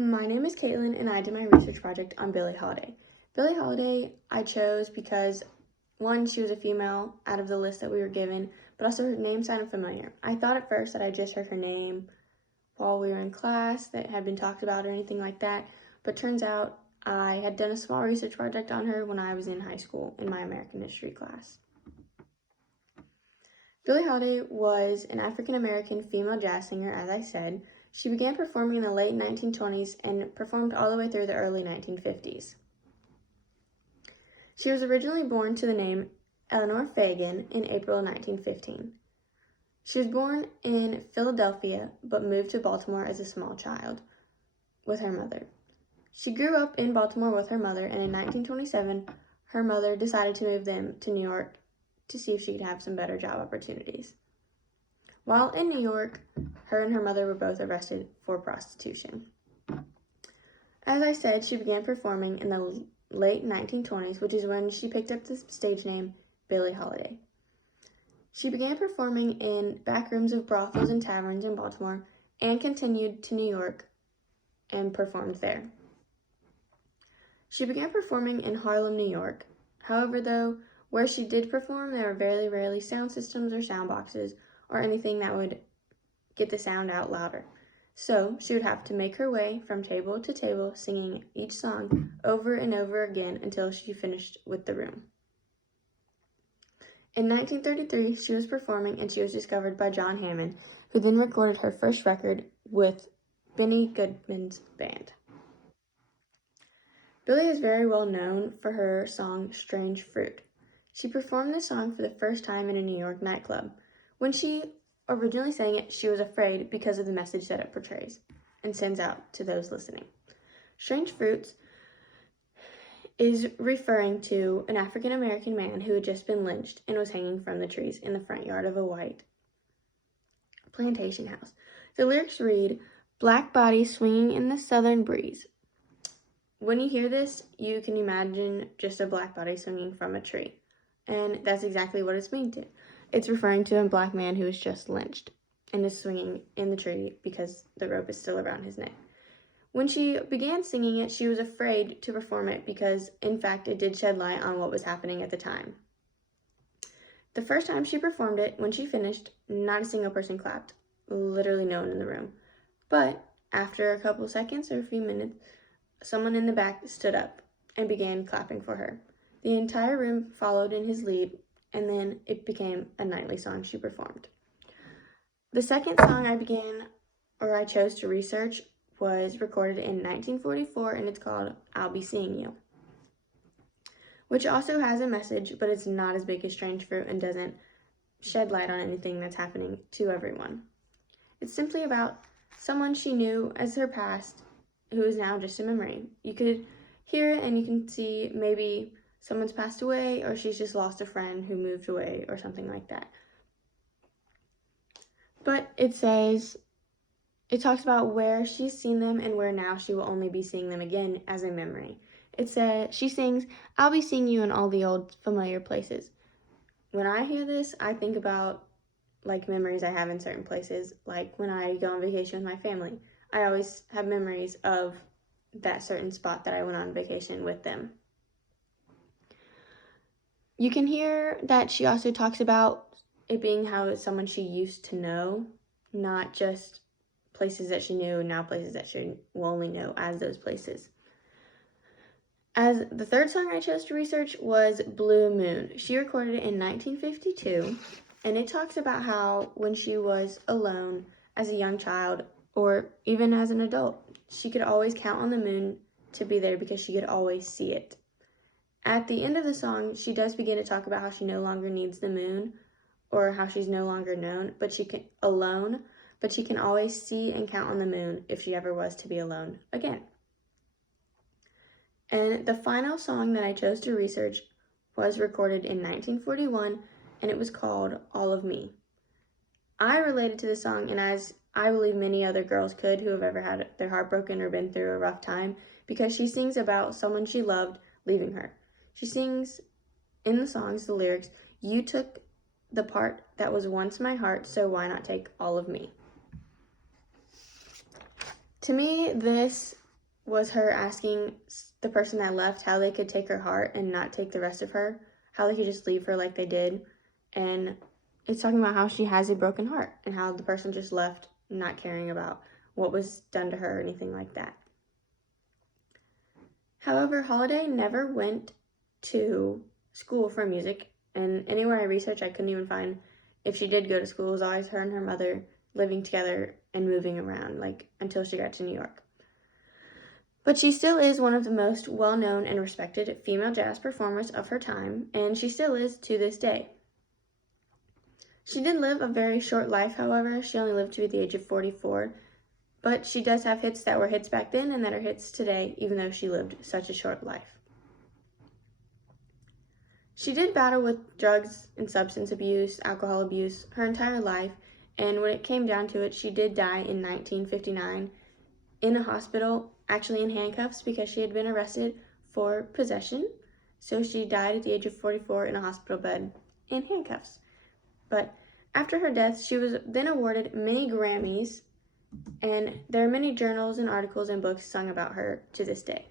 My name is Caitlin, and I did my research project on Billie Holiday. Billie Holiday I chose because, one, she was a female out of the list that we were given, but also her name sounded familiar. I thought at first that I just heard her name while we were in class that had been talked about or anything like that, but turns out I had done a small research project on her when I was in high school in my American history class. Billie Holiday was an African-American female jazz singer, as I said. She began performing in the late 1920s and performed all the way through the early 1950s. She was originally born to the name Eleanor Fagan in April 1915. She was born in Philadelphia but moved to Baltimore as a small child with her mother. She grew up in Baltimore with her mother, and in 1927, her mother decided to move them to New York to see if she could have some better job opportunities. While in New York, her and her mother were both arrested for prostitution. As I said, she began performing in the late 1920s, which is when she picked up the stage name Billie Holiday. She began performing in back rooms of brothels and taverns in Baltimore and continued to New York and performed there. She began performing in Harlem, New York. However, though, where she did perform, there were very rarely sound systems or sound boxes or anything that would get the sound out louder. So she would have to make her way from table to table, singing each song over and over again until she finished with the room. In 1933, she was performing and she was discovered by John Hammond, who then recorded her first record with Benny Goodman's band. Billie is very well known for her song Strange Fruit. She performed this song for the first time in a New York nightclub. When she originally sang it, she was afraid because of the message that it portrays and sends out to those listening. Strange Fruits is referring to an African-American man who had just been lynched and was hanging from the trees in the front yard of a white plantation house. The lyrics read, "Black body swinging in the southern breeze." When you hear this, you can imagine just a black body swinging from a tree. And that's exactly what it's meant to. It's referring to a black man who was just lynched and is swinging in the tree because the rope is still around his neck. When she began singing it, she was afraid to perform it because, in fact, it did shed light on what was happening at the time. The first time she performed it, when she finished, not a single person clapped, literally no one in the room. But after a couple seconds or a few minutes, someone in the back stood up and began clapping for her. The entire room followed in his lead, and then it became a nightly song she performed. The second song I chose to research was recorded in 1944, and it's called I'll Be Seeing You, which also has a message, but it's not as big as Strange Fruit and doesn't shed light on anything that's happening to everyone. It's simply about someone she knew as her past who is now just a memory. You could hear it and you can see maybe someone's passed away or she's just lost a friend who moved away or something like that. But it talks about where she's seen them and where now she will only be seeing them again as a memory. It says, she sings, "I'll be seeing you in all the old familiar places." When I hear this, I think about memories I have in certain places, like when I go on vacation with my family. I always have memories of that certain spot that I went on vacation with them. You can hear that she also talks about it being how it's someone she used to know, not just places that she knew, now places that she will only know as those places. As the third song I chose to research was Blue Moon. She recorded it in 1952, and it talks about how when she was alone as a young child, or even as an adult, she could always count on the moon to be there because she could always see it. At the end of the song, she does begin to talk about how she no longer needs the moon or how she's no longer known, but she can always see and count on the moon if she ever was to be alone again. And the final song that I chose to research was recorded in 1941, and it was called All of Me. I related to this song, and as I believe many other girls could who have ever had their heart broken or been through a rough time, because she sings about someone she loved leaving her. She sings in the songs, the lyrics, "You took the part that was once my heart, so why not take all of me?" To me, this was her asking the person that left how they could take her heart and not take the rest of her, how they could just leave her like they did. And it's talking about how she has a broken heart and how the person just left not caring about what was done to her or anything like that. However, Holiday never went to school for music, and anywhere I researched, I couldn't even find if she did go to school. It was always her and her mother living together and moving around, like, until she got to New York. But she still is one of the most well-known and respected female jazz performers of her time, and she still is to this day. She did live a very short life, however. She only lived to the age of 44, but she does have hits that were hits back then and that are hits today, even though she lived such a short life. She did battle with drugs and substance abuse, alcohol abuse, her entire life, and when it came down to it, she did die in 1959 in a hospital, actually in handcuffs, because she had been arrested for possession. So she died at the age of 44 in a hospital bed in handcuffs. But after her death, she was then awarded many Grammys, and there are many journals and articles and books sung about her to this day.